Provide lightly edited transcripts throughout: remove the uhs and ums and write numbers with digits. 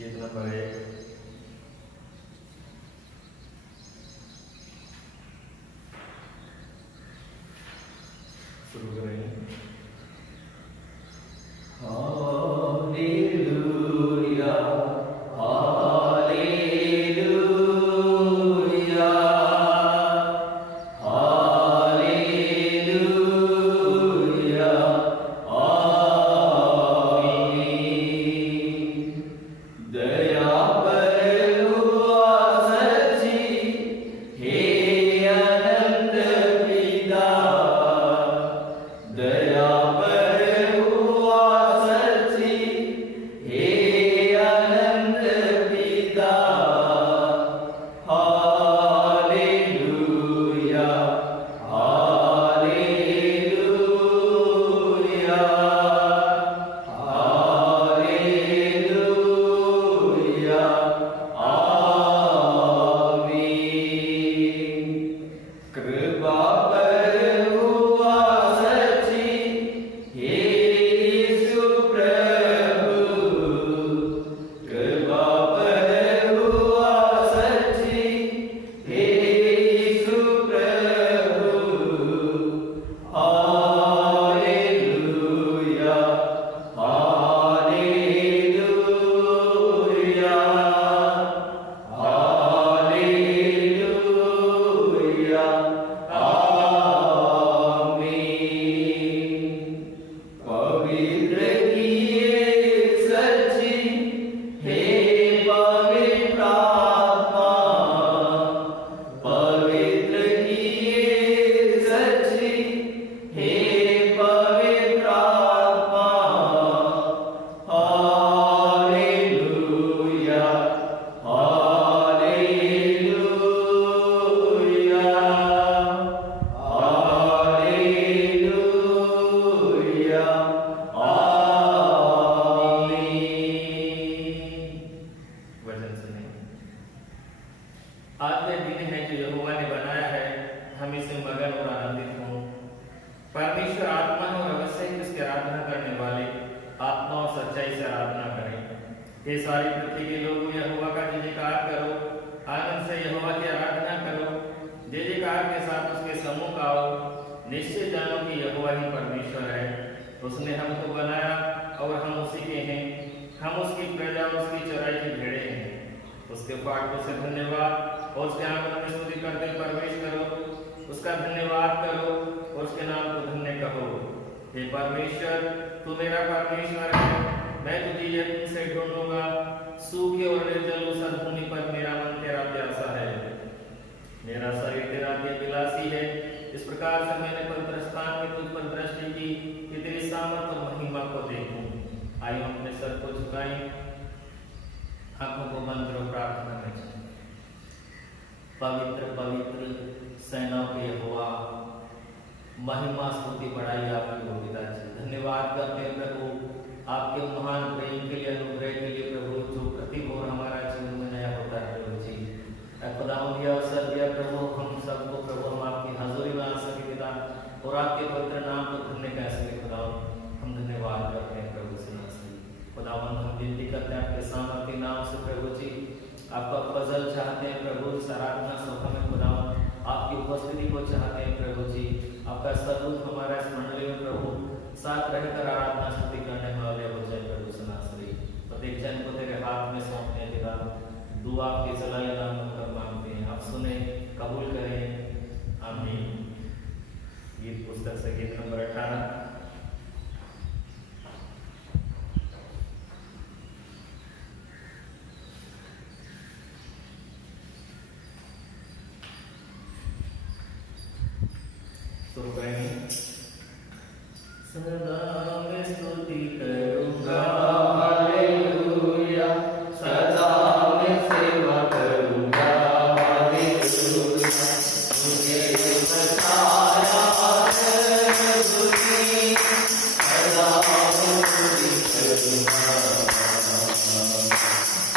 गीत नंबर 1 शुरू करेंगे। हालेलुया हालेलुया हालेलुया आमीन। दया पर हुआ सच्ची हे अनंत पिता, दया पर हुआ सच्ची हे अनंत पिता। हालेलुया हालेलुया हालेलुया आमीन। कृपा पर हुआ सच्ची हे यीशु प्रभु, कृपा पर हुआ सच्ची हे यीशु प्रभु। हालेलुया हालेलुया हालेलुया आमीन। पवित्र किए सच्ची हे पवित्र आत्मा, पवित्र किए सच्ची हे पवित्र आत्मा। हालेलुया हालेलुया हालेलुया आमीन। वचन सुने। आज के दिन है जो यहोवा ने बनाया है, हम इसे मगन और आनंदित हों। परमेश्वर आत्मा है और अवश्य ही उसकी आराधना करने वाले आत्मा और सच्चाई से आराधना करें। हे सारी पृथ्वी के लोगों, यहोवा का जय जयकार करो, आनंद से यहोवा की आराधना करो, जय जयकार के साथ उसके सम्मुख आओ। निश्चय जानो कि यहोवा ही परमेश्वर है। उसने हमको बनाया और हम उसी के हैं। हम उसकी प्रजा, उसकी चराई की भेड़ें हैं। उसके फाटकों से धन्यवाद और उसके आंगन में स्तुति करते प्रवेश करो। उसका धन्यवाद करो और उसके नाम को धन्य कहो। हे परमेश्वर, तू मेरा परमेश्वर है। मैं तुझे यत्न से ढूंढूंगा। सूखे और निर्जल उस भूमि पर मेरा मन तेरा प्यासा है। मेरा शरीर तेरा अभिलाषी है। इस प्रकार से मैंने पवित्र स्थान में तुझ पर दृष्टि की कि तेरी सामर्थ और महिमा को देखूं। आइए हम अपने सर को झुकाएं, आंखों को बंद करो, प्रार्थना में जाएं। पवित्र पवित्र सेनाओं के यहोवा, महिमा स्तुति बढ़ाई आपकी हो पिताजी। धन्यवाद करते हैं प्रभु आपके महान प्रेम के लिए, अनुग्रह के लिए प्रभु, जो प्रतिभोर हमारा जीवन में नया होता है प्रभु जी। खुदावंद यह अवसर दिया प्रभु हम सबको, प्रभु हम आपकी हाजिरी में आ सके पिता और आपके पवित्र नाम को धन्य कह सके खुदावंद। हम धन्यवाद करते हैं प्रभु से खुदावंद। हम विनती करते हैं आपके सामर्थ्य नाम से प्रभु जी, आपका फजल चाहते हैं प्रभु इस आराधना सभा में खुदावंद, आपकी उपस्थिति को चाहते हैं प्रभु जी। आपका स्वरूप हमारा इस मंडली में प्रभु साथ रहकर आराधना स्तुति करने वाले हो जाए प्रभु सनासरी। प्रत्येक जन को तेरे हाथ में सौंपते हैं पिता, दुआ आपके जलाले नाम पर मांगते हैं। आप सुने, कबूल करें, आमीन। गीत पुस्तक से गीत नंबर 18। शुरू करेंगे। सदा मैं स्तुति करूंगा, हालेलुया, सदा मैं सेवा करूंगा, हालेलुया, मुझे बचाया है प्रभुजी, सदा मैं स्तुति करूंगा,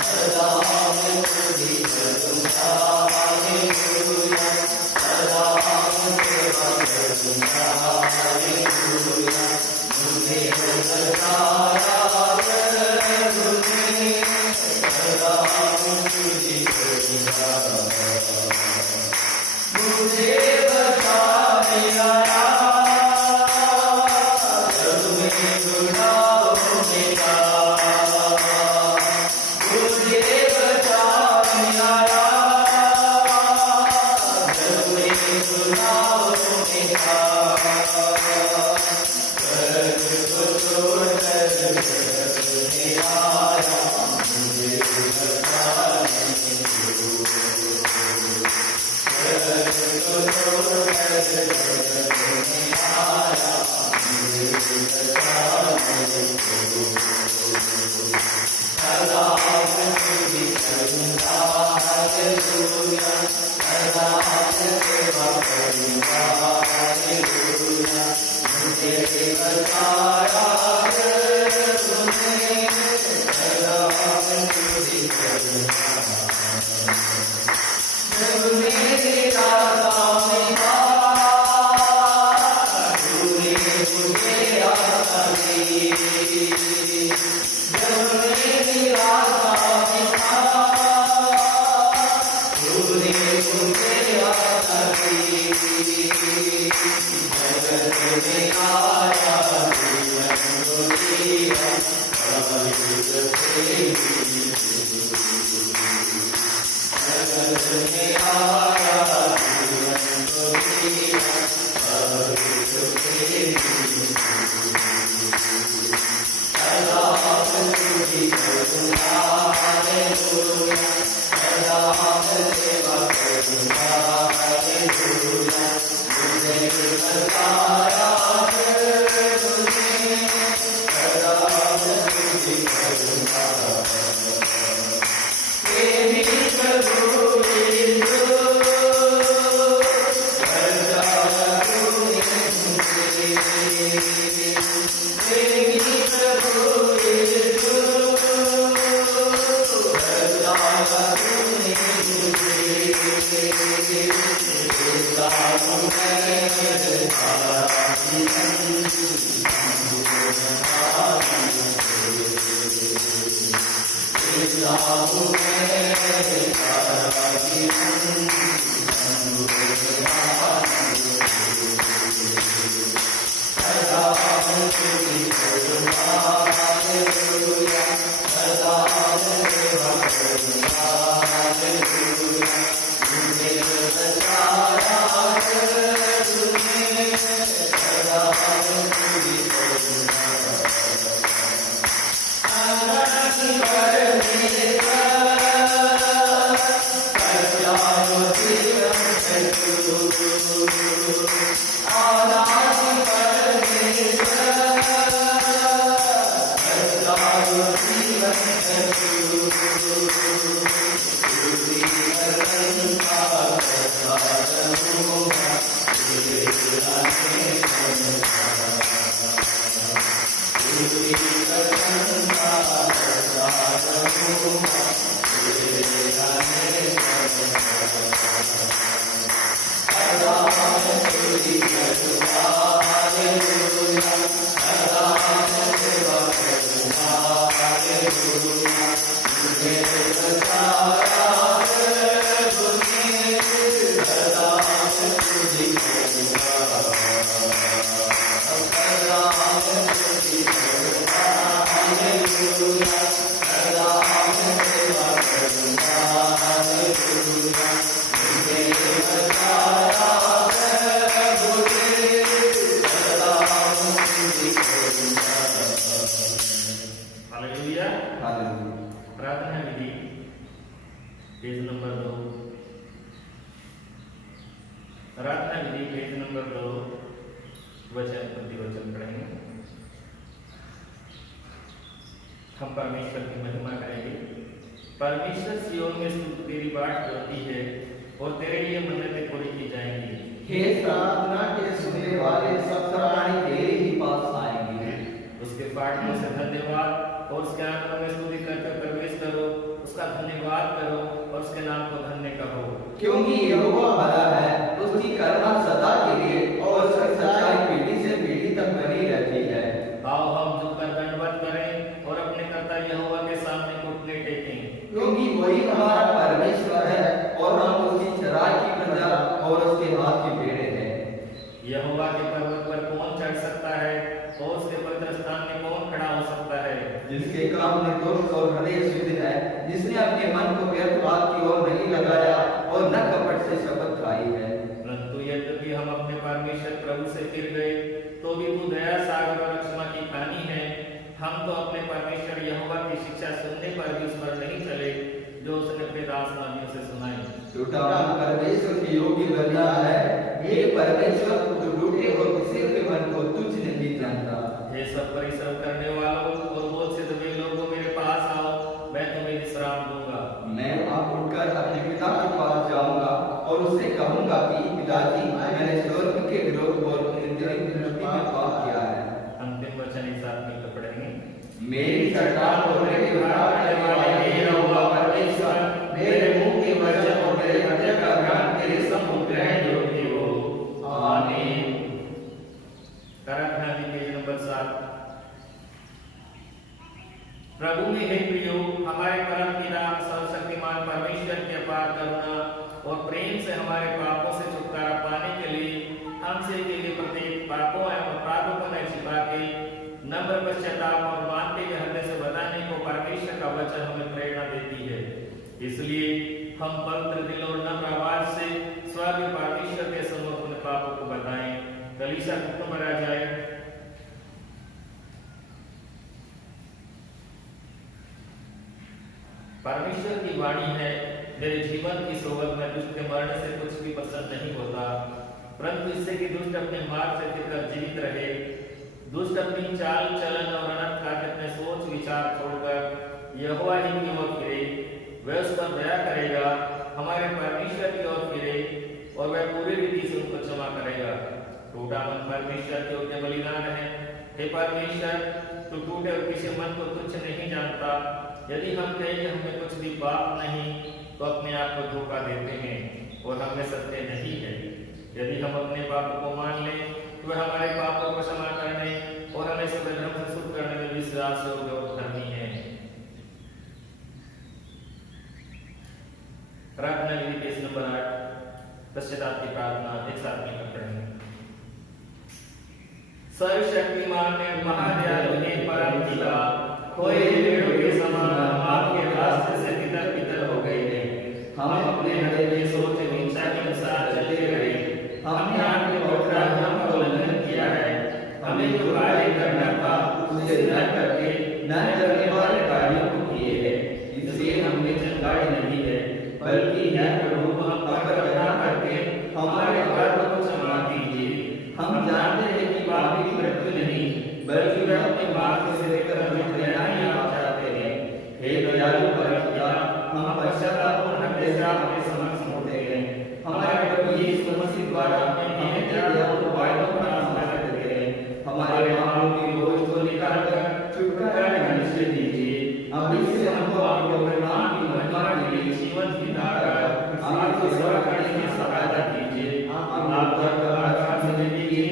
सदा मैं स्तुति करूंगा, हालेलुया, सदा मैं सेवा करूंगा, हालेलुया, मुझे बचाया प्रभुजी, प्रार्थना विधि पेज नंबर 2। प्रार्थना विधि पेज नंबर 2 वचन प्रतिवचन पढ़ेंगे। हम परमेश्वर की महिमा करेंगे। परमेश्वर सिय्योन में तेरी बाट जोती है और तेरे लिए मन्नतें पूरी की जाएंगी। हे प्रार्थना के सुनने वाले सब प्राणी तेरे ही पास आएंगे। उसके फाटकों से धन्यवाद और उसके आंगनों में स्तुति करके प्रवेश करो, उसका धन्यवाद करो और उसके नाम को धन्य कहो। क्योंकि यहोवा भला है, उसकी करुणा सदा के लिए और उसकी सच्चाई पीढ़ी से पीढ़ी तक बनी रहती है। आओ हम झुककर दंडवत करें और अपने कर्ता यहोवा के सामने घुटने टेकें। क्योंकि वही हमारा परमेश्वर है और हम उसकी चराई की प्रजा और उसके हाथ की भेड़ें हैं। यहोवा के पर्वत पर कौन चढ़ सकता है और उसके पवित्र स्थान में कौन खड़ा हो सकता है? जिसके काम निर्दोष और हृदय शुद्ध है, जिसने अपने मन को व्यर्थ बात की ओर नहीं लगाया और न कपट से शपथ खाई है। परंतु यद्यपि हम अपने परमेश्वर प्रभु से फिर गए, तो भी तू दया सागर और क्षमा की खानी है। हम तो अपने परमेश्वर यहोवा की शिक्षा सुनने पर भी उस पर नहीं चले, जो उसने अपने दास नबियों से सुनाई। टूटा मन परमेश्वर के योग्य बनना है। हे परमेश्वर, तू टूटे और पिसे हुए मन को तुझ नहीं जानता। हे सब परिश्रम करने वालों और बोझ से दबे लोगों, मेरे पास आओ, मैं तुम्हें विश्राम दूंगा। मैं आप उठकर अपने पिता के पास जाऊंगा और उससे कहूंगा कि पिताजी, मैंने स्वर्ग के विरोध और तेरी दृष्टि में पाप किया है। अंतिम वचन एक साथ मिलकर पढ़ेंगे। मेरी चट्टान और मेरे उद्धार करने वाले हे यहोवा परमेश्वर, मेरे मुंह के वचन और मेरे हृदय का ज्ञान तेरे सम्मुख ग्रहण योग्य हो। आमीन। प्रार्थना की पेज नंबर 7। प्रभु में हे प्रियो, हमारे परम पिता सर्वशक्तिमान परमेश्वर की अपार करुणा और प्रेम से हमारे पापों से छुटकारा पाने के लिए हमसे के लिए प्रत्येक पापों एवं अपराधों को न छिपा के नम्र पश्चाताप और मानते हुए हृदय से बताने को परमेश्वर का वचन हमें प्रेरणा देती है। इसलिए हम पवित्र दिल और नम्र आवाज से स्वर्ग परमेश्वर के सम्मुख अपने पापों को बताएं। कलीसिया हुक्म भरा जाए। परमेश्वर की वाणी है, मेरे जीवन की सोबत में दुष्ट के मरने से कुछ भी पसंद नहीं होता, परंतु इससे कि दुष्ट अपने मार्ग से फिरकर जीवित रहे, दुष्ट अपनी चाल चलन और अनर्थ कार्य अपने सोच विचार छोड़कर यहोवा ही की ओर फिरे, वह उस पर दया करेगा, हमारे परमेश्वर की ओर फिरे और वह पूरी रीति से उनको क्षमा करेगा। टूटा मन परमेश्वर के योग्य बलिदान है। हे परमेश्वर, तू टूटे और किसी मन को तुच्छ नहीं जानता। यदि हम कहें कि हमें कुछ भी पाप नहीं, तो अपने आप को धोखा देते हैं और हमें सत्य नहीं है। यदि हम अपने पापों को मान लें, तो वह हमारे पापों को क्षमा करने और हमें सब धर्म से शुद्ध करने में विश्वास योग्य और धर्मी है। प्रार्थना विधि पेज नंबर 8, पश्चाताप की प्रार्थना एक साथ मिलकर पढ़ेंगे। सर्वशक्तिमान ने महादयालु ने परम पिता, खोए भेड़ों के समान आपके रास्ते से तितर बितर हो गए हैं। हम अपने हृदय में सोच इच्छा के अनुसार चलते रहे। हमने आपके पवित्र आज्ञाओं का उल्लंघन किया है। हमें जो कार्य करना था उसे न करके न करने वाले कार्यों को किए हैं। इसलिए हमने चंगाई नहीं है, बल्कि यह प्रभु हम पर ना करके हमारे अपराधों को क्षमा कीजिए। हम जानते हैं कि पापी की मृत्यु नहीं, बल्कि वह अपने मार्ग से लेकर हमें प्रेरणा चाहते हैं। हे दयालु परमपिता, हम पश्चाताप और हृदय से आपके समक्ष होते हैं। हमारे प्रभु यीशु मसीह द्वारा हमें दया और वायदों का आशीर्वाद देते हैं। हमारे पापों की बोझ को निकालकर छुटकारा निश्चय दीजिए। अब इससे हमको आपके नाम की महिमा के लिए जीवन की धारा आपकी सेवा करने की सहायता कीजिए। आपका आशीर्वाद से दीजिए।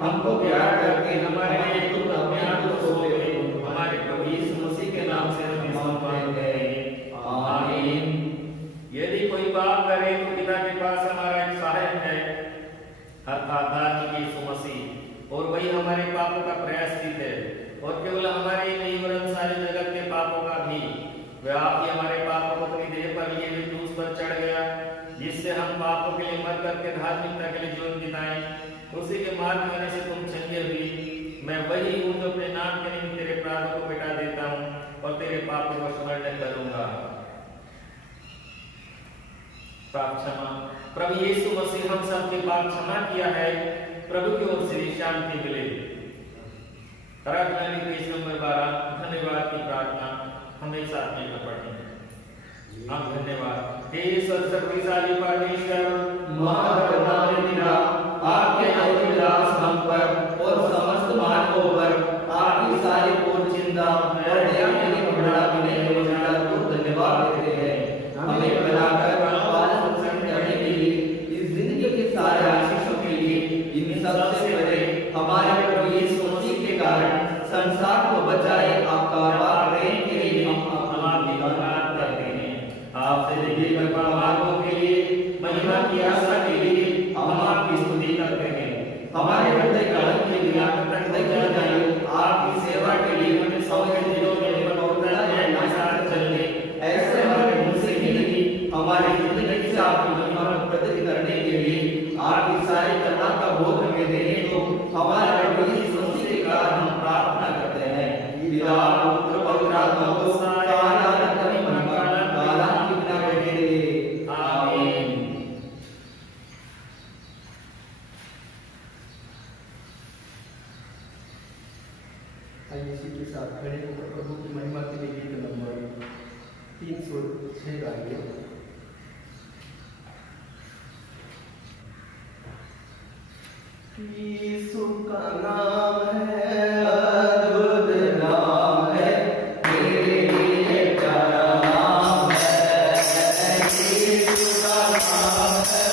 हमको प्यार करके हमारे लिए खुद अपने आप को सौंपे। हमारे प्रभु यीशु मसीह के नाम से हम मांगते हैं, आमीन। यदि कोई पाप करे तो पिता के पास हमारा एक सहायक है, अर्थात धार्मिक यीशु मसीह, और वही हमारे पापों का प्रायश्चित है, और केवल हमारे ही नहीं वरन सारे जगत के पापों का भी। वह आप ही हमारे पापों को अपनी देह पर लिए हुए क्रूस पर चढ़ गया, जिससे हम पापों के लिए मर करके धार्मिकता के लिए जीवन बिताएं। उसी के मार्ग में से तुम चंगे हुई। मैं वही हूँ जो अपने नाम के निमित्त तेरे अपराधों को मिटा देता हूँ और तेरे पापों को स्मरण करूंगा। पाप क्षमा। प्रभु यीशु मसीह हम सबके पाप क्षमा किया है। प्रभु की ओर से शांति मिले। प्रार्थना की पेज नंबर 12, धन्यवाद की प्रार्थना हम एक साथ मिलकर पढ़ेंगे। हम धन्यवाद। हे सर्वशक्तिशाली परमेश्वर, महाकरुणा, आपके अविनाश हम पर और समस्त मानवों पर आपकी सारी पूर्ण चिंता और दया के लिए धन्यवाद देते हैं। हमें बनाकर पालन करने के लिए, इस जिंदगी के सारे आशीषों के लिए, इन सबसे पहले हमारे प्रभु यीशु मसीह के कारण संसार को बचाए आपका प्रेम के लिए हम आपकी धन्यवाद करते हैं। आपसे दिए गए मार्गों के लिए, महिमा की आशा के लिए हम आपकी स्तुति करते हैं। हमारे हृदय कलम के लिए आपकी सेवा के लिए हमें सौखे दिलों में बढ़ोतरा है निसार चलने, ऐसे हमारे मुंह से ही नहीं, हमारी जिंदगी से आपकी महिमा को प्रकट करने के लिए आपकी सारी करुणा का बोध हमें देने को हमारे प्रभु यीशु मसीह के कारण हम प्रार्थना करते हैं। पिता पुत्र पवित्र आत्मा को सारा आनंद महिमा काला की बिना करेंगे, आमीन। आइए इसी के साथ खड़े होकर प्रभु की महिमा के लिए गीत नंबर 306 गाइए। यीशु का नाम है, अद्भुत नाम है, मेरे लिए प्यारा नाम है। यीशु का नाम है,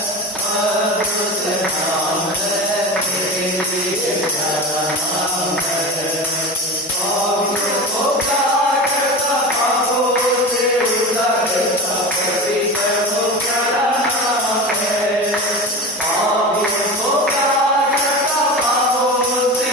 अद्भुत नाम है, मेरे लिए प्यारा नाम है। से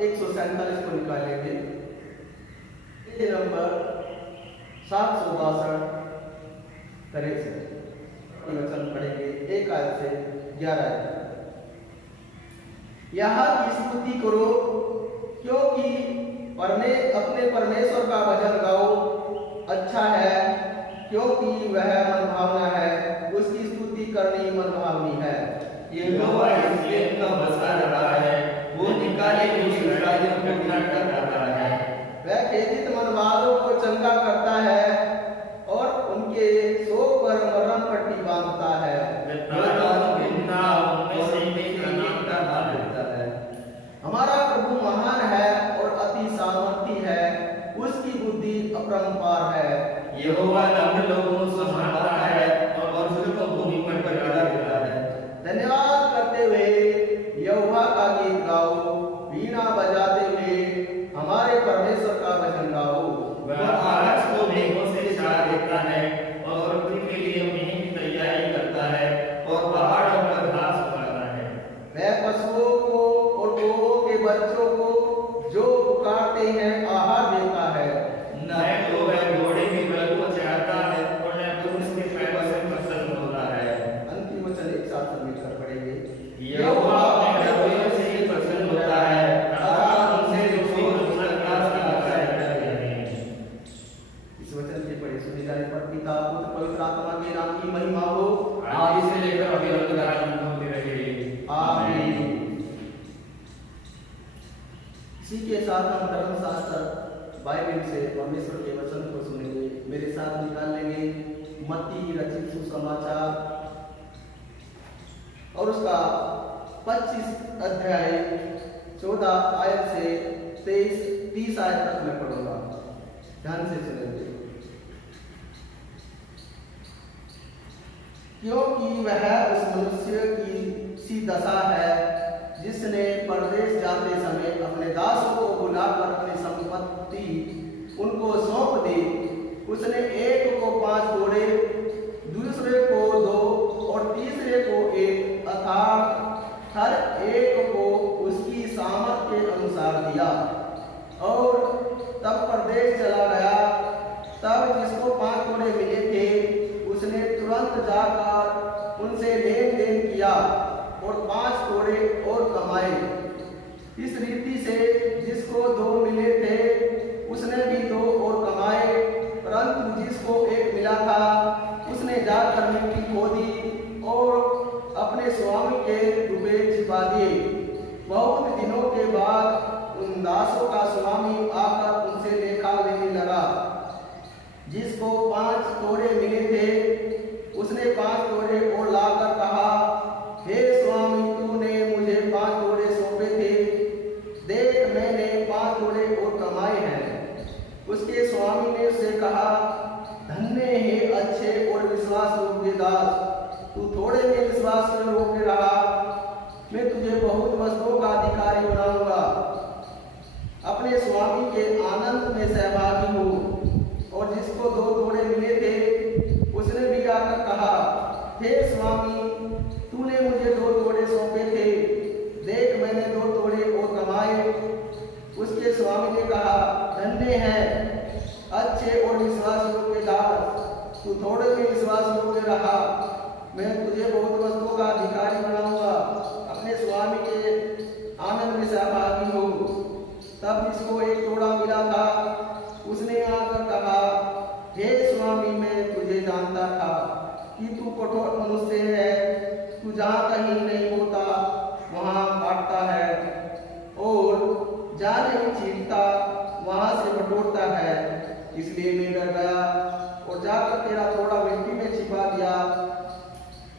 147 को निकालेंगे। पेज नंबर 762 करेक्ट से ये वचन पढ़ेंगे 1 आयत से 11 आयत। यहाँ की स्तुति करो क्योंकि अपने परमेश्वर का भजन गाओ, अच्छा है क्योंकि वह मनभावना है, उसकी स्तुति करनी मनभावनी है। यहोवा इस्राएल का बसा रहा है, वो निकाले हुए इस्राएलियों को इकट्ठा कर रहा है। वह खेदित मन वालों को चंगा करता है और उनके शोक पर मरण पट्टी बांधता है। हमारा प्रभु महान है और अति सामर्थी है, उसकी बुद्धि अपरंपार है। यहोवा नम्र लोगों को संभालता है और दुष्टों को भूमि पर गिरा देता है। धन्यवाद करते हुए यहोवा का गीत गाओ, वीणा बजाते हुए हमारे परमेश्वर का भजन गाओ। वह आकाश को मेघों से छा देता है और पृथ्वी के लिए मेघ की तैयारी करता है और पहाड़ों पर घास उगाता है। वह पशुओं को और गौओं के बच्चों को जो पुकारते हैं आहार देता है। न तो वह घोड़े के बल को चाहता है और न पुरुष के पैरों से प्रसन्न होता है। अंतिम वचन एक साथ मिलकर पढ़ेंगे। यहोवा अपने डरवैयों से ही प्रसन्न होता है, अर्थात उनसे जो नुकसान करता है। इस वचन के पढ़े सुने जाने पर पिता पुत्र पवित्र आत्मा के नाम की महिमा हो, आज से लेकर अविरत काल होती रहे। आमीन। इसी के साथ हम धर्मशास्त्र बाइबल से परमेश्वर के वचन को सुनेंगे। मेरे साथ निकाल लेंगे मत्ती रचित सुसमाचार और उसका 25 अध्याय 14 आयत से 30 आयत तक मैं पढ़ूंगा, ध्यान से सुनेंगे। क्योंकि वह उस मनुष्य की सी दशा है जिसने परदेश जाते समय अपने दासों को बुलाकर अपनी संपत्ति उनको सौंप दी। उसने एक को 5 तोड़े, दूसरे को 2 और तीसरे को 1, अर्थात हर एक को उसकी सामर्थ के अनुसार दिया और तब परदेश चला गया। तब जिसको 5 तोड़े मिले थे उसने तुरंत जाकर उनसे लेन देन किया और 5 तोड़े और कमाए। इस रीति से जिसको 2 मिले थे उसने भी 2 और कमाए, परंतु जिसको 1 मिला था उसने जाकर मिट्टी खोदी और अपने स्वामी के रुपए छिपा दिए। बहुत दिनों के बाद उन दासों का स्वामी आकर उनसे लेखा लेने लगा। जिसको 5 तोड़े मिले थे उसने 5 तोड़े और लाकर कहा, हे स्वामी, तूने मुझे 5 तोड़े सौंपे थे, देख मैंने 5 तोड़े और कमाए हैं। उसके स्वामी ने उससे कहा, धन्य है अच्छे और विश्वास योग्य दास, तू थोड़े में विश्वास योग्य रहा, मैं तुझे बहुत वस्तुओं का अधिकारी बनाऊंगा। अपने स्वामी के आनंद में सहभागी हो। और जिसको 2 तोड़े मिले थे उसने भी आकर कहा, हे स्वामी, तूने मुझे 2 तोड़े सौंपे थे, देख मैंने 2 तोड़े और कमाए। उसके स्वामी ने कहा, धन्य है अच्छे और विश्वास योग्य दास, तू थोड़े में विश्वास योग्य रहा, मैं तुझे बहुत वस्तुओं का अधिकारी बनाऊंगा। अपने स्वामी के आनंद में सहभागी हो। तब जिसको 1 तोड़ा मिला था उसने आकर कहा, हे स्वामी, मैं तुझे जानता था कि तू कठोर मनुष्य है, तू जहाँ कहीं नहीं होता वहाँ काटता है और जहाँ नहीं छीनता वहाँ से बटोरता है। इसलिए मैं डर गया और जाकर तेरा थोड़ा मिट्टी में छिपा दिया।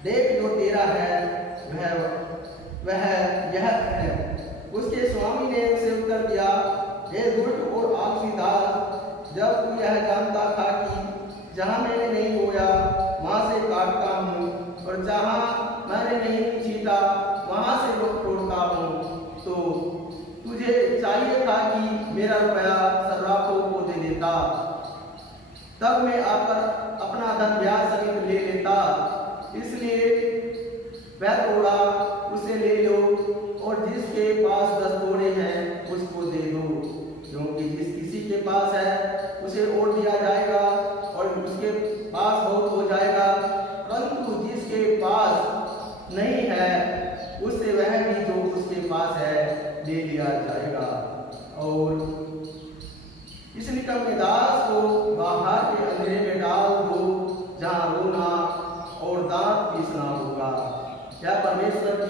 देख जो तेरा है वह यह है। उसके स्वामी ने उसे उत्तर दिया, हे दुष्ट और आलसी दास, जब तू यह जानता था कि जहाँ मैंने नहीं बोया वहाँ से काटता हूँ और जहाँ मैंने नहीं छीटा वहाँ से तोड़ता हूँ, तो तुझे चाहिए था कि मेरा रुपया सर्राफों को दे देता, तब मैं आकर अपना धन ब्याज सहित ले लेता। इसलिए वह तोड़ा उसे ले लो और जिसके पास 10 तोड़े हैं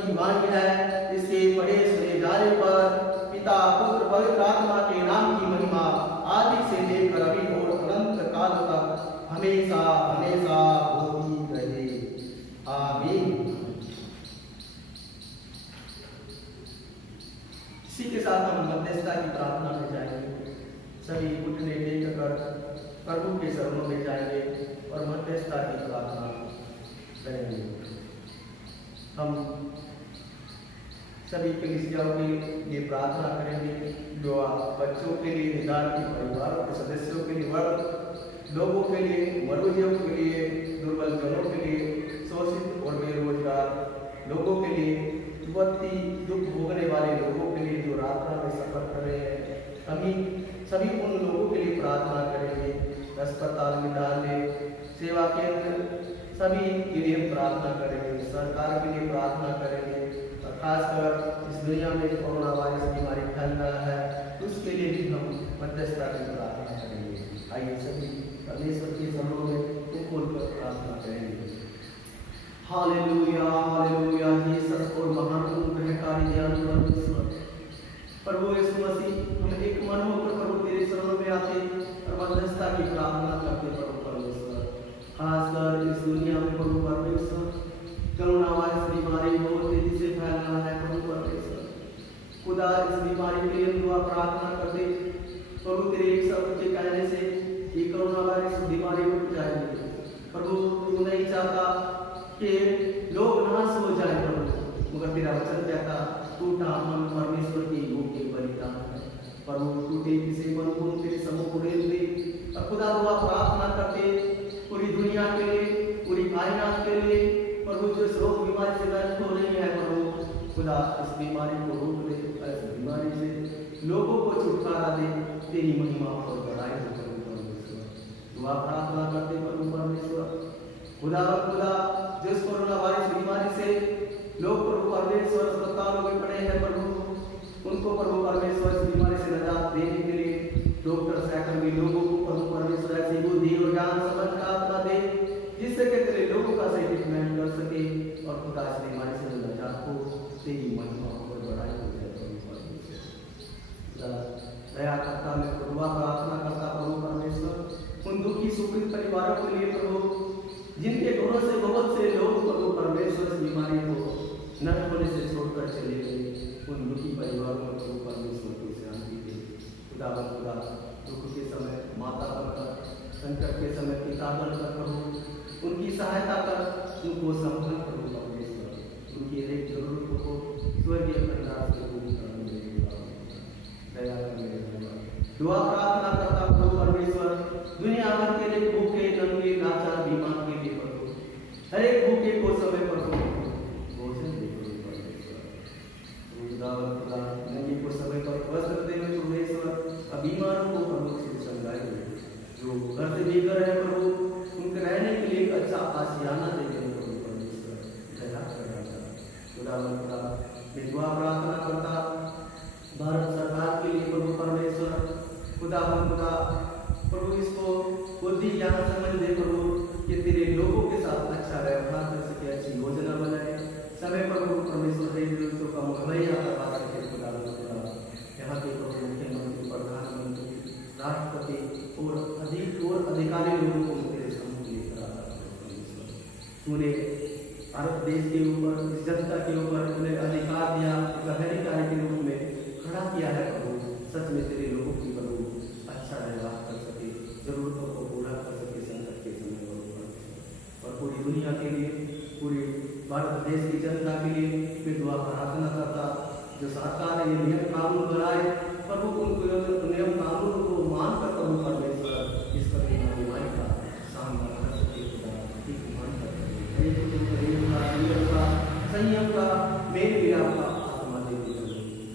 की वाणी है, इसके पढ़े सुने जाने पर पिता पुत्र पवित्र आत्मा के नाम की महिमा आदि से लेकर अभी और अनंत काल तक हमेशा हमेशा होती रहे। आमीन। इसी के साथ हम मध्यस्थता की प्रार्थना में जाएंगे। सभी घुटने टेक कर प्रभु के चरणों में जाएंगे और मध्यस्थता की प्रार्थना करेंगे। हम सभी कलीसियाओं के लिए प्रार्थना करेंगे, जो बच्चों के लिए, विद्यार्थी परिवारों के सदस्यों के लिए, वर्ग लोगों के लिए, मरुजियों के लिए, दुर्बल जनों के लिए, शोषित और बेरोजगार लोगों के लिए, विपत्ति दुख भोगने वाले लोगों के लिए जो यात्रा में सफर कर रहे हैं, सभी उन लोगों के लिए प्रार्थना करेंगे। अस्पताल, विद्यालय, सेवा केंद्र सभी के लिए प्रार्थना करेंगे। सरकार के लिए प्रार्थना करेंगे। और खासकर इस दुनिया में कोरोना वायरस बीमारी फैल रहा है, उसके लिए भी हम मध्यस्थता की प्रार्थना करेंगे। आइए सभी परमेश्वर के चरणों में खोलकर प्रार्थना करेंगे। Hallelujah, hallelujah. यीशु और महान अनुग्रहकारी दयालु परमेश्वर प्रभु यीशु मसीह, हम एक मन होकर प्रभु तेरे चरणों में आते और मध्यस्थता की प्रार्थना करते प्रभु परमेश्वर। खासकर इस दुनिया में प्रभु परमेश्वर कोरोना वायरस बीमारी बहुत तेजी से फैल रहा है प्रभु परमेश्वर। खुदा इस बीमारी के लिए दुआ प्रार्थना करते प्रभु तेरे एक शब्द के कहने से ये कोरोना वायरस बीमारी रुक जाएगी प्रभु। तू नहीं चाहता कि लोग नाश हो जाए प्रभु, मगर तेरा वचन कहता टूटा मन परमेश्वर की भूख बलिदान है प्रभु। टूटे किसी मन को तेरे सम्मुख उड़ेल दे। और खुदा दुआ प्रार्थना करते पूरी दुनिया के लिए, पूरी कायनात के लिए प्रभु, जो इस रोग बीमारी से ग्रस्त हो रही है प्रभु, खुदा इस बीमारी को रोक ले, इस बीमारी से लोगों को छुटकारा दे। तेरी महिमा और बड़ाई हो प्रभु परमेश्वर। दुआ प्रार्थना करते प्रभु परमेश्वर। खुदा जिस कोरोना वायरस बीमारी से लोग प्रभु परमेश्वर अस्पतालों में पड़े हैं प्रभु, उनको प्रभु परमेश्वर इस बीमारी से निजात देने के लिए डॉक्टर सहकर्मी लोगों को प्रभु परमेश्वर ऐसी बुद्धि और ज्ञान समझ का आत्मा दे, जिससे कि तेरे लोगों का सही ट्रीटमेंट कर सके और खुदा इस बीमारी से निजात को तेरी महिमा और बड़ाई हो जाए प्रभु परमेश्वर। दया करता मैं दुआ प्रार्थना करता प्रभु परमेश्वर उन दुखी सुखित परिवारों के लिए प्रभु, जिनके घरों से बहुत से लोग प्रभु परमेश्वर इस बीमारी को नष्ट होने से छोड़कर चले गए। उन दुखी परिवारों में प्रभु परमेश्वर की शांति दे। खुदा दुख के समय माता बनकर, संकट के समय पिता बनकर प्रभु उनकी सहायता कर, उनको संभाल प्रभु परमेश्वर। उनकी एक जरूरतों को स्वर्गीय भंडार से पूरी करने दया करें। दुआ प्रार्थना करता प्रभु परमेश्वर दुनिया भर के लिए भूखे, नंगे, लाचार, बीमार के लिए प्रभु, हर एक भूखे को समय पर भोजन दे प्रभु परमेश्वर। खुदा नंगे को समय पर वस्त्र दे परमेश्वर। बीमारों को प्रभु से समझाए, जो घर से बेघर है प्रभु, उनके रहने के लिए अच्छा आशियाना दे प्रभु परमेश्वर। दया करना मैं दुआ प्रार्थना करता भारत सरकार के लिए प्रभु परमेश्वर। खुदा प्रभु इसको बुद्धि ज्ञान समझ दे प्रभु, कि तेरे लोगों के साथ अच्छा व्यवहार कर सके, अच्छी योजना बनाए, समय पर प्रभु परमेश्वर जरूरतों का मुहैया करवा सके। खुदा यहाँ के प्रभु मुख्यमंत्री, प्रधानमंत्री, राष्ट्रपति और अधिकारी लोगों को तेरे समूह लेकर आता परमेश्वर। तूने भारत देश के ऊपर, इस जनता के ऊपर उन्हें अधिकार दिया, अधिकारी के रूप में खड़ा किया है प्रभु। सच में तेरे लोगों की प्रभु अच्छा व्यवहार कर सके, जरूरतों को पूरा कर सके संकट के समय और पूरी दुनिया के लिए, पूरी भारत देश की जनता के लिए मैं दुआ प्रार्थना करता। जो सरकार ने ये नियम कानून बनाए प्रभु, उनको नियम कानून को मानकर प्रभु परमेश्वर इस पर बीमारी का सामना कर सके। संयम का, मेल मिलाप का आत्मा दे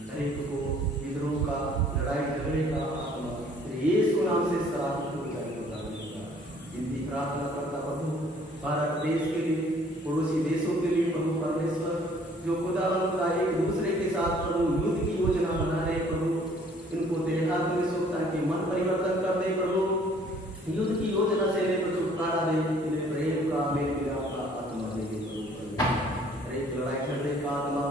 हरेक को, विद्रोह का, लड़ाई झगड़े का आत्मा यीशु नाम से शराब हो जाएगा। जिनकी प्रार्थना करता प्रभु भारत देश के लिए, पड़ोसी देशों के लिए प्रभु परमेश्वर, जो खुदावंद का एक दूसरे के साथ प्रभु युद्ध की योजना बना रहे प्रभु, इनको तेरे हाथ में सौंपता कि मन परिवर्तन कर दे प्रभु, युद्ध की योजना से छुटकारा दे, तेरे प्रेम का, मेल मिलाप का आत्मा दे प्रभु। हर एक लड़ाई झगड़े का आत्मा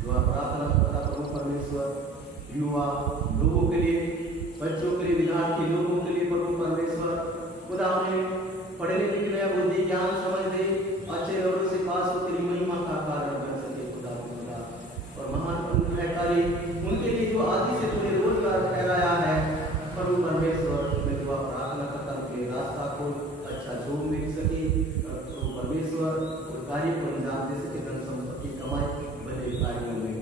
दुआ प्रार्थना करता प्रभु परमेश्वर युवा लोगों के लिए, बच्चों के लिए, विद्यार्थी लोगों के लिए प्रभु परमेश्वर खुदा उन्हें पढ़ने लिखने या बुद्धि ज्ञान समझ दे, अच्छे लोगों से पास हो तेरी महिमा का कार्य कर सके खुदा खुदा। और महान अनुग्रहकारी उनके लिए जो आदि से तूने रोजगार ठहराया है प्रभु परमेश्वर, मैं दुआ प्रार्थना करता हूं कि रास्ता को अच्छा जॉब मिल सके प्रभु परमेश्वर, और कार्य को अंजाम दे सके, धन संपत्ति कमाए, भले कार्यों में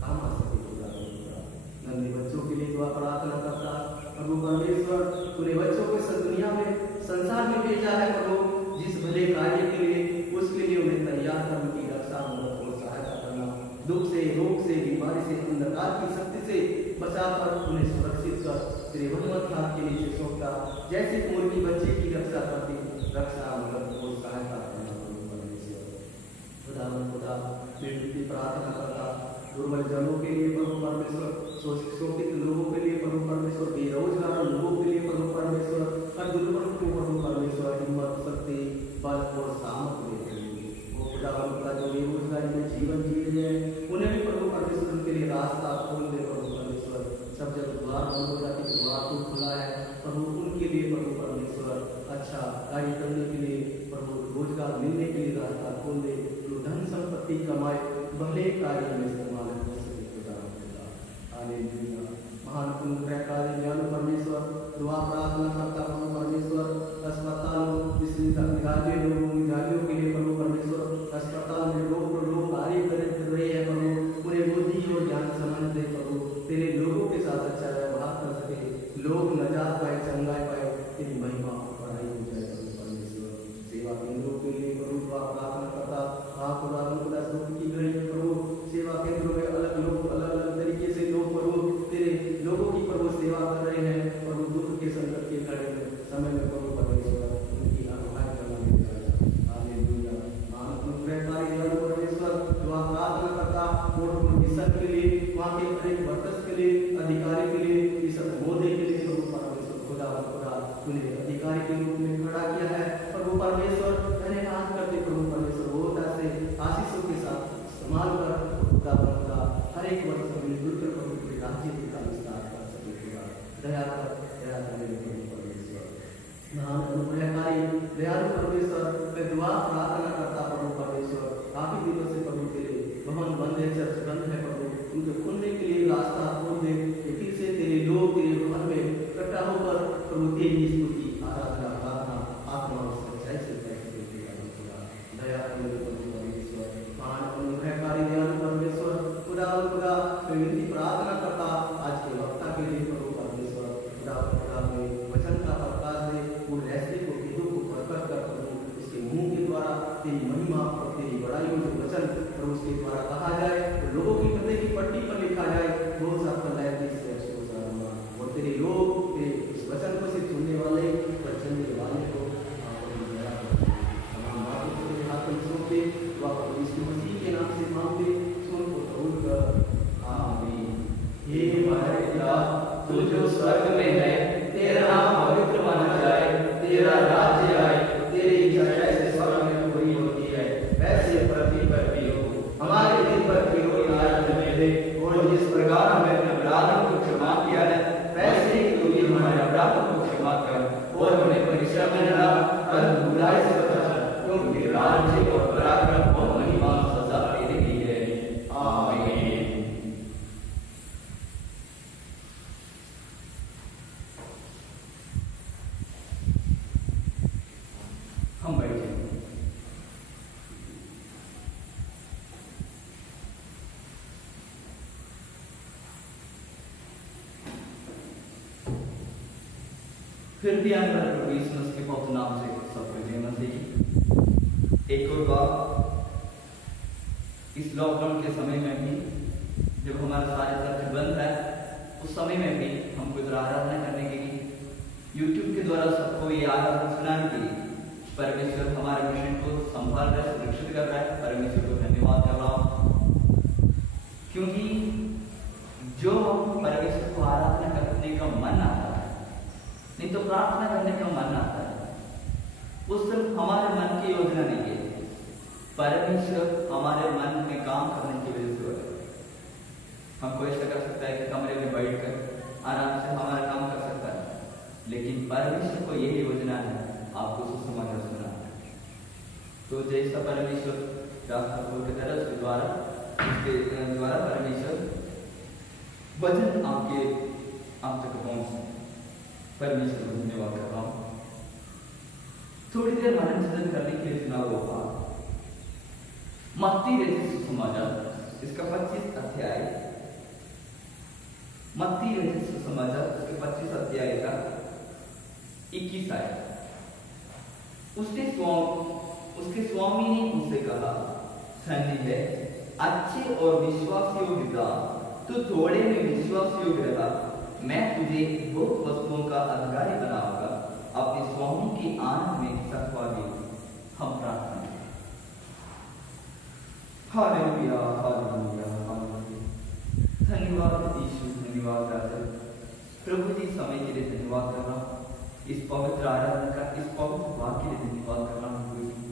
काम आ सके खुदा खुदा। नन्हे बच्चों के लिए दुआ प्रार्थना करता प्रभु परमेश्वर, तूने बच्चों को इस दुनिया में संसार में भेजा है प्रभु, जिस भले कार्य के लिए उसके लिए उन्हें तैयार कर उनकी रक्षा मदद और सहायता करना, दुख से, रोग से, बीमारी से, अंधकार की शक्ति से बचाकर उन्हें सुरक्षित कर तेरे वहमत हाथ के नीचे सौंपता, जैसे मुर्गी बच्चे की रक्षा करती, रक्षा मदद और सहायता करना प्रभु परमेश्वर। खुदा मैं प्रार्थना करता दुर्बल जनों के लिए प्रभु परमेश्वर, शोषित लोगों के लिए प्रभु परमेश्वर, बेरोजगार लोगों के लिए प्रभु परमेश्वर, हर दुर्बल को प्रभु परमेश्वर हिम्मत, शक्ति, बल और सामर्थ्य देते वो खुदा उनका जो बेरोजगारी में जीवन जी रहे हैं उन्हें भी प्रभु परमेश्वर उनके लिए रास्ता खोल दे प्रभु परमेश्वर। सब जब द्वार बंद हो जाती है द्वार तो खुला है प्रभु उनके लिए प्रभु परमेश्वर, अच्छा कार्य करने के लिए प्रभु, रोजगार मिलने के लिए रास्ता खोल दे, जो धन संपत्ति कमाए भले कार्य में इस्तेमाल कर सके खुदा खुदा। हालेलुया। महान अनुग्रहकारी दयालु परमेश्वर, दुआ प्रार्थना करता प्रभु परमेश्वर, अस्पतालों विद्यालय लोगों विद्यालयों के लिए प्रभु परमेश्वर, अस्पताल में लोग कार्य कर रहे हैं प्रभु, उन्हें बुद्धि और ज्ञान समझ दे प्रभु, तेरे लोगों के साथ अच्छा व्यवहार कर सके, लोग नजात पाए, चंगाई पाए, तेरी महिमा पढ़ाई हो जाए प्रभु परमेश्वर। सेवा केंद्रों के लिए प्रभु दुआ प्रार्थना करता खुदा खुदा सुख की घड़ी में प्रभु, सेवा केंद्रों में अलग लोग अलग अलग तरीके से लोग प्रभु तेरे लोगों की प्रभु सेवा कर रहे हैं प्रभु, दुख के संकट के घड़ी में समय में प्रभु परमेश्वर उनकी अगुवाई करना है। हालेलुया। महान अनुग्रहकारी दयालु परमेश्वर, दुआ प्रार्थना करता कोर्ट मिशन के लिए, वहाँ के हरेक वर्कर्स के लिए, अधिकारी के लिए, इस मोहदे के लिए प्रभु परमेश्वर खुदा खुदा तूने अधिकारी के रूप में खड़ा किया है प्रभु परमेश्वर, धन्यवाद करते प्रभु परमेश्वर, होता से आशीषों के साथ इस्तेमाल कर खुदा खुदा हर एक वर्ष में मिलजुल कर प्रभु के राज्य का विस्तार कर सके खुदा, दया कर मेरे प्रभु परमेश्वर। महान अनुग्रहकारी दयालु परमेश्वर, मैं दुआ प्रार्थना करता प्रभु परमेश्वर, काफी दिनों से प्रभु तेरे भवन बंद है, चर्च बंद है प्रभु, उनको खोलने के लिए रास्ता खोल दे, फिर से तेरे लोग तेरे भवन में इकट्ठा होकर प्रभु तेरी स्तुति आराधना प्रार्थना आत्मा और सच्चाई से दया मेरे प्रभु परमेश्वर। महान अनुग्रहकारी दयालु परमेश्वर, खुदा खुदा मैं विनती प्रार्थना करता आज के वक्ता के लिए प्रभु परमेश्वर, खुदा खुदा में वचन का प्रकाश दे, वो रहस्य को भेदों को प्रकट कर प्रभु, इसके मुंह के द्वारा तेरी महिमा और तेरी बड़ाई हो जो वचन प्रभु उसके द्वारा कहा जाए, तो लोगों की हृदय की पट्टी पर लिखा जाए, बहुत सा फल है जिससे अफसोस होगा, और तेरे लोग इस वचन को सिर्फ सुनने वाले और चलने वाले को मसीह के नाम से मांगते सुन को कबूल कर आमीन। हे हमारे पिता तू जो स्वर्ग में है, तेरा नाम पवित्र माना जाए, तेरा राज्य आए, तेरी इच्छा जैसे स्वर्ग में पूरी होती है वैसे पृथ्वी पर भी हो। हमारे दिन भर की रोटी आज हमें दे, और जिस प्रकार हमें अपने अपराधों को क्षमा किया है वैसे ही तू भी हमारे अपराधों को क्षमा कर, और हमें परीक्षा में न ला परंतु बुराई से बचा, क्योंकि राज्य और पराक्रम और महिमा सदा तेरी ही है। आमीन। हम बैठे फिर भी आने वाले प्रभु यीशु मसीह के पवित्र नाम से सबको जय मसीह। एक और बात, इस लॉकडाउन के समय में भी जब हमारे सारे चर्च बंद है, उस समय में भी हमको इधर आराधना करने के लिए YouTube के द्वारा सबको ये आराधना सुनाने के लिए परमेश्वर हमारे मिशन को संभाल रहा है, सुरक्षित कर रहा है। परमेश्वर को धन्यवाद कर रहा हूँ, क्योंकि जो परमेश्वर को आराधना करने का मन आता है, नहीं तो प्रार्थना करने का मन आता है, वो सिर्फ हमारे मन की योजना नहीं है, परमेश्वर हमारे मन में काम करने जिसके द्वारा परमेश्वर वचन आपके आप तक पहुंचे। परमेश्वर को धन्यवाद कर रहा हूँ। थोड़ी देर मनन चिंतन करने के लिए चुना हुआ मत्ती रचित सुसमाचार इसका 25 अध्याय, मत्ती रचित सुसमाचार इसके 25 अध्याय का 21 आयत। उसके स्वामी ने उससे कहा, धन्य है अच्छे और विश्वास योग्य दास, तू थोड़े में विश्वास योग्य रहा, मैं तुझे बहुत वस्तुओं का अधिकारी बनाऊंगा। अपने स्वामी के आनंद में सखवागे। हम प्रार्थना करें। Hallelujah, hallelujah, hallelujah. धन्यवाद यीशु, धन्यवाद राजा। प्रभु जी समय के लिए धन्यवाद कर रहा हूँ। इस पवित्र आराधना का, इस पवित्र वाक्य के लिए धन्यवाद कर रहा हूँ प्रभु जी।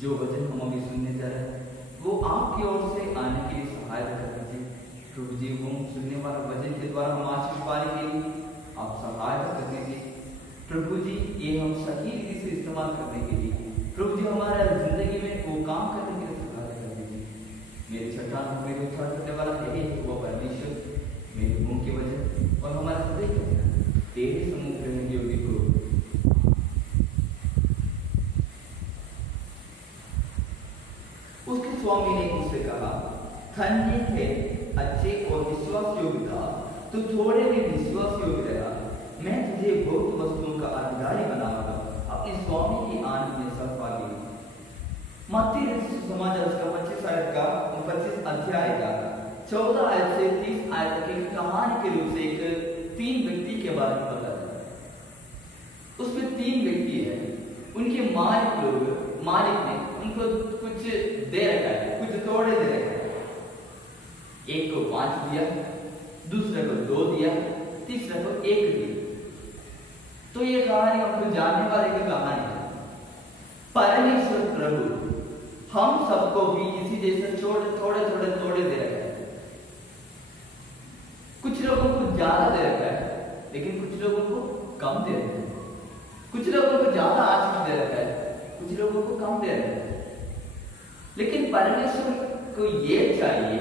जो वचन हम अभी सुनने जा रहे हैं वो आपकी ओर से आने के लिए सहायता कर दीजिए प्रभु जी। हम सुनने वाला वचन के द्वारा हम आशीष पाने के लिए आप सहायता कर दीजिए प्रभु जी। ये हम सही रीति से इस्तेमाल करने के लिए प्रभु जी हमारा जिंदगी में वो काम करने के लिए सहायता कर दीजिए। मेरे चट्टान मेरे उद्धार करने वाला है वो परमेश्वर, मेरे मुंह के वचन और हमारा हृदय का ध्यान तेरे सम्मुख रहने के योग्य को। उसके स्वामी ने उससे कहा, धन्य है अच्छे और विश्वास योग्य दास, तू थोड़े में विश्वास योग्य रहा, मैं तुझे बहुत वस्तुओं का अधिकारी बनाऊंगा। अपने स्वामी के आनंद में सहभागी। मत्ती रचित सुसमाचार उसका 25 आयत का 25 अध्याय का 14 आयत से 30 आयत तक की कहानी के रूप से एक 3 व्यक्ति के बारे में बताया है। उसमें 3 व्यक्ति हैं, उनके मालिक ने उनको कुछ दे रखा है, कुछ तोड़े दे रखा है। एक को 5 दिया, दूसरे को 2 दिया, तीसरे को 1 दिया। तो ये कहानी हमको जानने वाले की कहानी है। परमेश्वर प्रभु हम सबको भी इसी जैसे थोड़े दे रखा है। कुछ लोगों को ज्यादा दे रखा है, लेकिन कुछ लोगों को कम दे रखा है। कुछ लोगों को ज्यादा आशीष दे रखा है, कुछ लोगों को कम दे रखा है। लेकिन परमेश्वर को ये चाहिए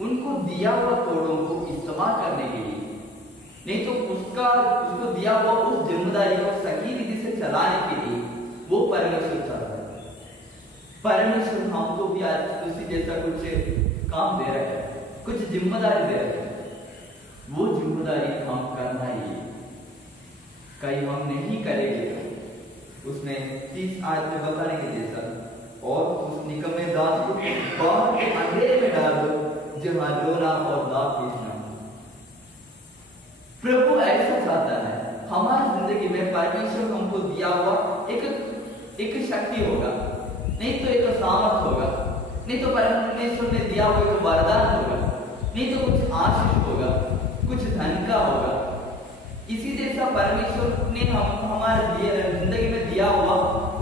उनको दिया हुआ तोड़ों को इस्तेमाल करने के लिए, नहीं तो उसको दिया हुआ उस जिम्मेदारी को सही रीति से चलाने के लिए वो परमेश्वर चाहता है। परमेश्वर हमको भी आज उसी जैसा कुछ काम दे रहा है, कुछ जिम्मेदारी दे रहा है। वो जिम्मेदारी हम करना ही, कहीं हम नहीं करेंगे उसने 30 आयत में बताने के जैसा, और उस निकम्मे दास को बाहर के अंधेरे में डाल दो जहां रोना और दांत पीसना। प्रभु ऐसा चाहता है हमारी जिंदगी में परमेश्वर हमको दिया हुआ एक शक्ति होगा, नहीं तो एक सामर्थ होगा, नहीं तो परमेश्वर ने दिया हुआ एक वरदान होगा, नहीं तो कुछ आशीष होगा, कुछ धन का होगा। इसी जैसा परमेश्वर ने हमारे जिंदगी में दिया हुआ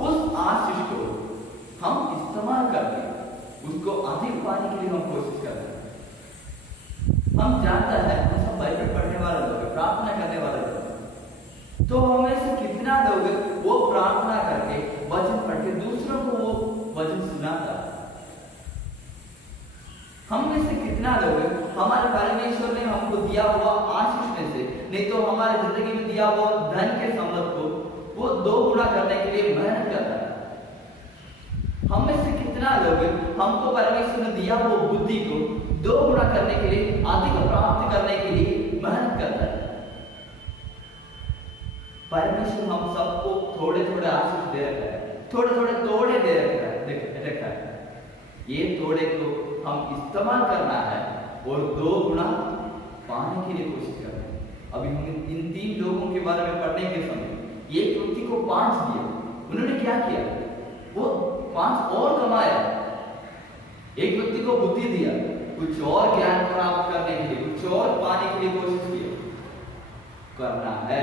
उस आशीष को हम इस्तेमाल करके उसको अधिक पाने के लिए हम कोशिश करते हैं। हम जानता है हम सब बाइबल पढ़ने वाले लोग, प्रार्थना करने वाले लोग, तो हमें से कितना लोग वो प्रार्थना करके वचन पढ़ के दूसरों को वो वचन सुनाता। हम में से कितना लोग हमारे परमेश्वर ने हमको दिया हुआ आशीष में से, नहीं तो हमारे जिंदगी में दिया हुआ धन के संपद को वो 2 गुना करने के लिए मेहनत करता है। हम में से कितना लोग हमको परमेश्वर ने दिया हुआ बुद्धि को 2 गुना करने के लिए, अधिक प्राप्त करने के लिए मेहनत करता है। परमेश्वर हम सबको थोड़े आशीष दे रखा है, थोड़े तोड़े दे रखा है। ये तोड़े को हम इस्तेमाल करना है और 2 गुना पाने के लिए कोशिश करना है। अभी हम इन 3 लोगों के बारे में पढ़ने के समय एक व्यक्ति को 5 दिया, उन्होंने क्या किया, वो 5 और कमाया। एक व्यक्ति को बुद्धि दिया, कुछ और ज्ञान प्राप्त करने के लिए, कुछ और पाने के लिए कोशिश की करना है।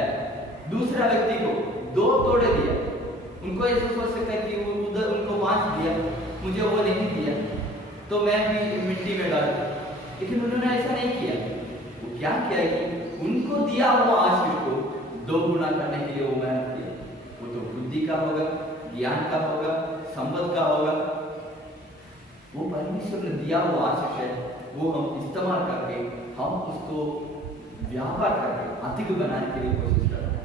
दूसरा व्यक्ति को 2 तोड़े दिया, उनको ऐसा सोच सकता है कि उधर उनको 5 दिया, मुझे वो नहीं दिया तो मैं भी मिट्टी में डाल, लेकिन उन्होंने ऐसा नहीं किया। वो क्या किया कि उनको दिया हुआ आशीष को 2 गुना करने के लिए वो मेहनत किया। वो तो बुद्धि का होगा, ज्ञान का होगा, संपद का होगा। वो परमेश्वर ने दिया हुआ आशीष है, वो हम इस्तेमाल करके हम उसको व्यापार करके अधिक बनाने के लिए कोशिश कर रहे हैं।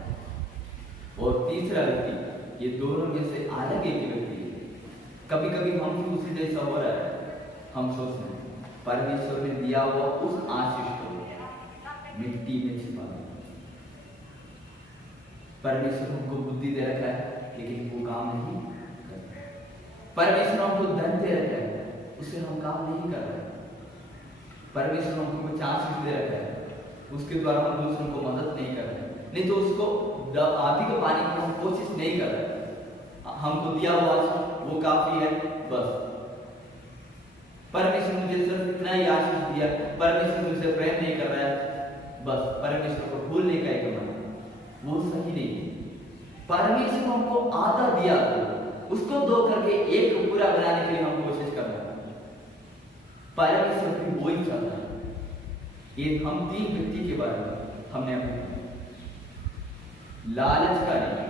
और तीसरा व्यक्ति, ये दोनों में से अलग एक व्यक्ति है। कभी कभी हम भी उसी जैसा हो रहा है। हम सोचते हैं परमेश्वर ने दिया हुआ उस आशीष को मिट्टी में छिपा दिया। परमेश्वर हमको बुद्धि दे रखा है लेकिन वो काम नहीं करता। परमेश्वर हमको धन दे रखा है, उससे हम काम नहीं कर रहे। परमेश्वर हमको कुछ आशीष दे रखा है, उसके द्वारा हम दूसरों को मदद नहीं कर रहे, नहीं तो उसको अधिक पाने की हम कोशिश नहीं कर रहे। हमको दिया हुआ वो काफी है, बस परमेश्वर मुझे सिर्फ इतना ही आशीष दिया, परमेश्वर मुझसे प्रेम नहीं कर रहा है, बस परमेश्वर को भूलने का एक मन, वो सही नहीं है। परमेश्वर हमको आधा दिया तो उसको दो करके एक पूरा बनाने के लिए हम कोशिश कर रहे हैं। परमेश्वर भी वही चाहता है। ये हम तीन व्यक्ति के बारे में हमने लालच का नहीं,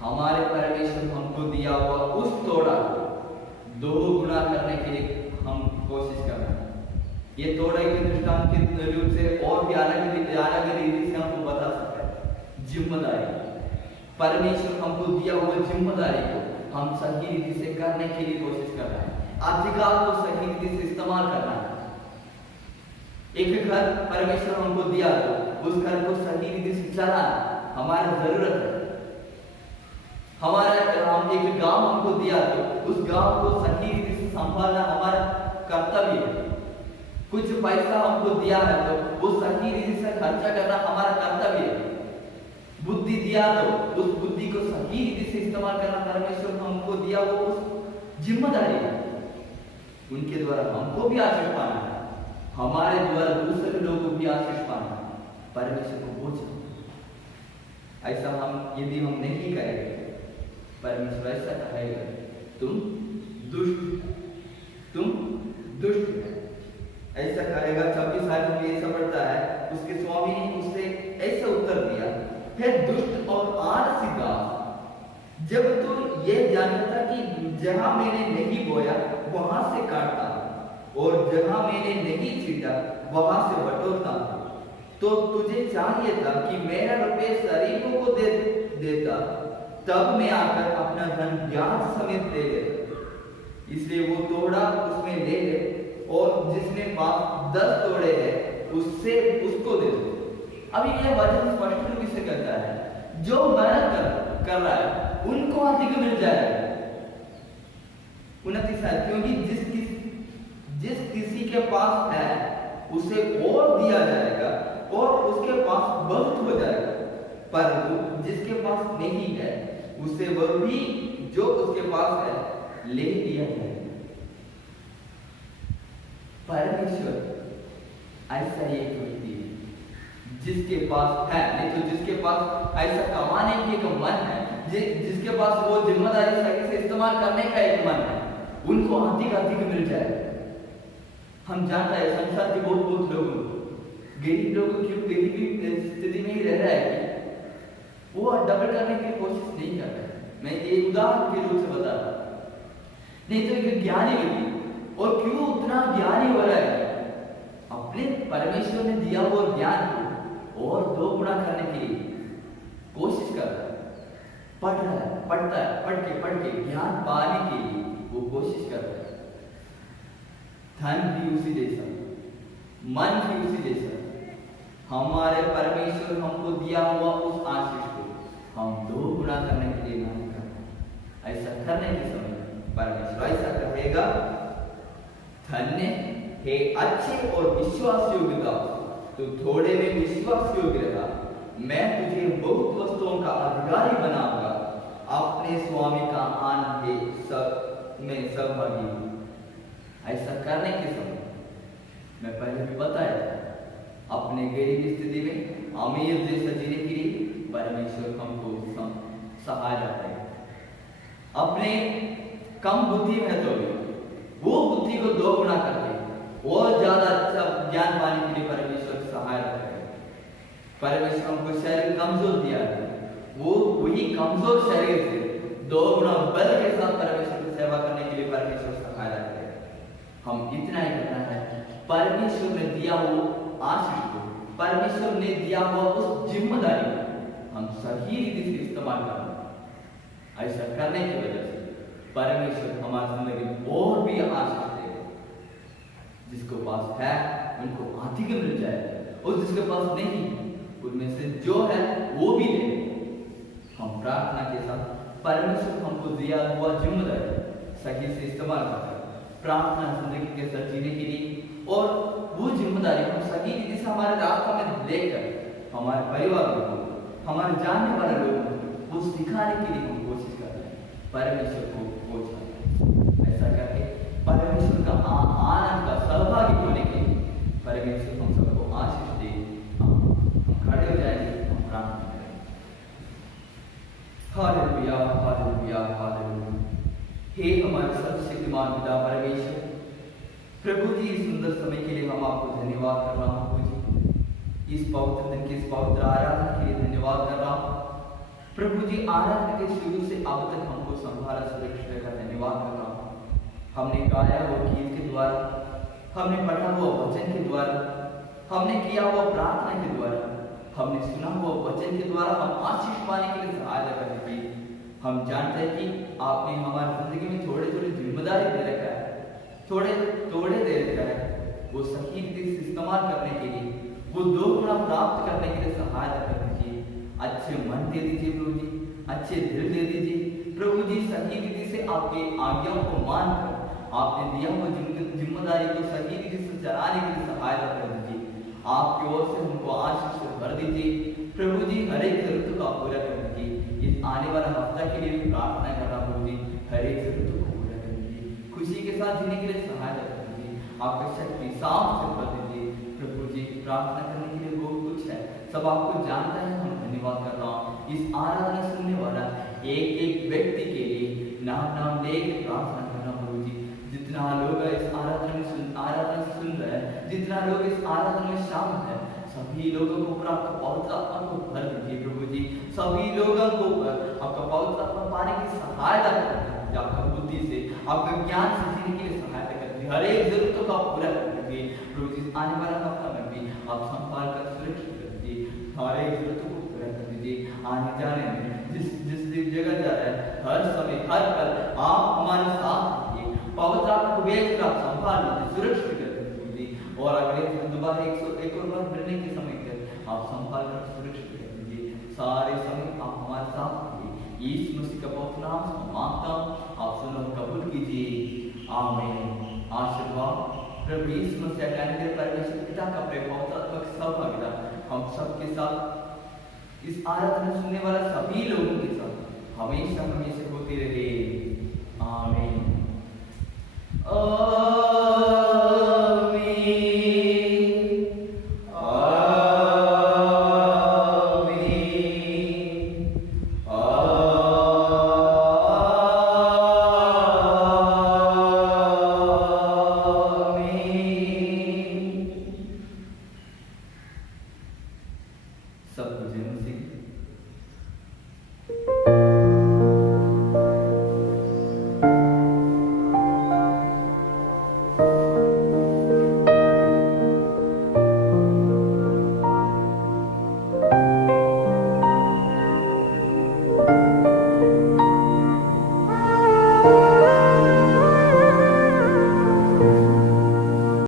हमारे परमेश्वर हमको दिया हुआ उस तोड़ा को दो गुना करने के लिए हम कोशिश कर रहे हैं। ये तोड़ा के दृष्टांत के रूप से और भी अलग रीति से हमको बता सकता है। जिम्मेदारी, परमेश्वर हमको दिया हुआ जिम्मेदारी को हम सही रीति से करने के लिए कोशिश कर रहे हैं। अधिकार को सही रीति से इस्तेमाल करना है। एक घर परमेश्वर हमको दिया तो उस घर को सही रीति से चलाना हमारी जरूरत है। हम एक गांव हमको दिया तो उस गांव को सही रीति से संभालना हमारा कर्तव्य है। कुछ पैसा हमको दिया है तो वो सही रीति से खर्चा करना हमारा कर्तव्य है। बुद्धि दिया तो उस बुद्धि को सही रीति से इस्तेमाल करना परमेश्वर हमको दिया वो उस जिम्मेदारी है। उनके द्वारा हमको भी आशीष पाना है, हमारे द्वारा दूसरे लोगों को भी आशीष पाना है। परमेश्वर को पूछो, ऐसा हम यदि हम नहीं करेंगे, परमेश्वर ऐसा कहेगा तुम दुष्ट ऐसा कहेगा। 26 आयत में ऐसा पढ़ता है, उसके स्वामी ने उससे ऐसा उत्तर दिया, हे दुष्ट और आलसी दास, जब तू ये जानता था कि जहां मैंने नहीं बोया वहां से काटता और जहां मैंने नहीं छीटा वहां से बटोरता, तो तुझे चाहिए था कि मेरा रुपये शरीफों को दे देता, तब मैं आकर अपना धन ब्याज समेत ले लेता। इसलिए वो तोड़ा उसमें ले ले और जिसने पास 10 तोड़े हैं उससे उसको दे दो। अभी यह वचन स्पष्ट रूप से कहता है, जो मेहनत कर रहा है उनको अधिक मिल जाएगा। 29 है, क्योंकि जिस किसी के पास है उसे और दिया जाएगा और उसके पास बहुत हो जाएगा, परंतु जिसके पास नहीं है उसे वह भी जो उसके पास है ले लिया जाएगा। परमेश्वर ऐसा एक व्यक्ति है जिसके पास है, नहीं तो जिसके पास ऐसा कमाने की एक मन है, जिसके पास वो जिम्मेदारी सही से इस्तेमाल करने का एक मन है, उनको अधिक मिल जाएगा। हम जानते हैं संसार के बहुत लोग गरीब लोग क्यों गरीबी स्थिति में ही रह रहा है कि वो डबल करने की कोशिश नहीं कर रहे। मैं एक उदाहरण के रूप से बता रहा हूं। नहीं तो एक ज्ञानी व्यक्ति और क्यों उतना ज्ञानी हो रहा है, अपने परमेश्वर ने दिया हुआ ज्ञान को और 2 गुना करने के लिए कोशिश कर रहा है, पढ़ रहा है, पढ़ता है, पढ़ के ज्ञान पाने के लिए वो कोशिश कर रहा है। धन भी उसी जैसा, मन भी उसी जैसा। हमारे परमेश्वर हमको दिया हुआ उस आशीष को हम 2 गुना करने के लिए नहीं करते। ऐसा करने के समय परमेश्वर ऐसा कहेगा, धन्य हे अच्छे और विश्वास योग्य दास, तू थोड़े में विश्वास योग्य रहा, मैं तुझे बहुत वस्तुओं का अधिकारी बनाऊंगा, अपने स्वामी का आनंद में सहभागी हूं। ऐसा करने के समय मैं पहले भी बताया था, अपने गरीब स्थिति में अमीर जैसा जीने के लिए परमेश्वर हमको सहायता करेगा। अपने कम बुद्धि में तो वो बुद्धि को 2 गुना करके और ज्यादा अच्छा ज्ञान पाने के लिए परमेश्वर सहायता करेगा। परमेश्वर हमको शरीर कमजोर दिया है, वो वही कमजोर शरीर से 2 गुना बल के साथ परमेश्वर की सेवा करने के लिए परमेश्वर सहायता करेगा। हम इतना ही करना है, परमेश्वर ने दिया वो आशीष को, परमेश्वर ने दिया हुआ उस जिम्मेदारी को हम सही रीति से इस्तेमाल करना। ऐसा करने की वजह से परमेश्वर हमारी जिंदगी में और भी आशीष देगा। जिसको पास है उनको अधिक मिल जाए, और जिसके पास नहीं उनमें से जो है वो भी ले। हम प्रार्थना के साथ परमेश्वर हमको दिया हुआ जिम्मेदारी सही से इस्तेमाल करते हैं प्रार्थना जिंदगी के साथ जीने के लिए, और वो जिम्मेदारी हम सही रीति से हमारे रास्ता में लेकर हमारे परिवार को, हमारे जानने वाले लोगों को वो सिखाने के लिए हम कोशिश कर रहे हैं, परमेश्वर को पहुंचाना। ऐसा करके परमेश्वर का आनंद का सहभागी होने के लिए परमेश्वर हम सबको आशीष दे। हम खड़े हो जाएंगे, हम प्रार्थना करेंगे। Hallelujah, hallelujah, hallelujah. हे हमारे सर्वशक्तिमान पिता परमेश्वर, प्रभु जी इस सुंदर समय के लिए हम आपको धन्यवाद कर रहा हूँ। प्रभु जी इस पवित्र दिन के इस पवित्र आराधना के लिए धन्यवाद कर रहा हूँ। प्रभु जी आराधना के शुरू से अब तक हमको संभाला सुरक्षित का धन्यवाद कर रहा हूँ। हमने गाया हुआ गीत के द्वारा, हमने पढ़ा हुआ वचन के द्वारा, हमने किया हुआ प्रार्थना के द्वारा, हमने सुना हुआ वचन के द्वारा हम आशीष पाने के लिए सहायता करने के लिए हम जानते हैं कि आपने हमारी जिंदगी में थोड़े थोड़े जिम्मेदारी दे रखा है, थोड़े दे रखा है। वो सही रीति से इस्तेमाल करने के लिए, वो 2 गुना प्राप्त करने के लिए सहायता कर दीजिए। अच्छे मन दे दीजिए प्रभु जी, अच्छे दिल दे दीजिए प्रभु जी। सही रीति से आपके आज्ञाओं को मानकर आपने दिया हुआ जिम्मेदारी को सही रीति से चलाने के लिए सहायता कर दीजिए। आपकी ओर से हमको आशीष से भर दीजिए प्रभु जी। हर एक जरूरत को पूरा कर दीजिए। इस आने वाला हफ्ता के लिए भी प्रार्थना कर रहा प्रभु जी, हर एक जरूरत को पूरा कर दीजिए। खुशी के साथ जीने के लिए सहायता कर दीजिए। आपका शक्ति साफ से भर दीजिए प्रभु जी। प्रार्थना करने के लिए बहुत कुछ है, सब आपको जानता है। हम धन्यवाद कर रहा हूँ इस आराधना सुनने वाला एक एक व्यक्ति के लिए नाम लेकर प्रार्थना करना प्रभु जी। जितना लोग इस आराधना सुन रहे हैं, जितना लोग इस आराधना में शामिल है, सभी लोगों को ऊपर आपका पवित्र आत्मा को भर दीजिए प्रभु जी। सभी लोगों को आपका पवित्र आत्मा पाने की सहायता करें, आपका बुद्धि से, आपका ज्ञान से जीने के लिए सहायता कर दीजिए। हर एक जरूरतों को आप पूरा कर दीजिए प्रभु जी। आने वाला हफ्ता में भी आप संभाल कर सुरक्षित कर दीजिए, हर एक जरूरतों को पूरा कर दीजिए। आने जाने में जिस जगह जा रहा है, हर समय हर पल आप हमारे साथ रहिए। पवित्र आत्मा को भेजकर आप संभाल लीजिए, सुरक्षित कर दीजिए। और अगले दोबारा एक और बार मिलने के समय पर आप संभाल कर सुरक्षित कर दीजिए। सारे समय आप हमारे साथ रहिए। यीशु मसीह का पवित्र नाम से मांगता हूँ, आप सुनो कबूल कीजिए, आमीन। आशीर्वाद प्रभु यीशु मसीह के परमेश्वर पिता का प्रेम पवित्र सहभागिता हम सबके साथ, इस आराधना सुनने वाला सभी लोगों के साथ हमेशा होती रहे, आमीन।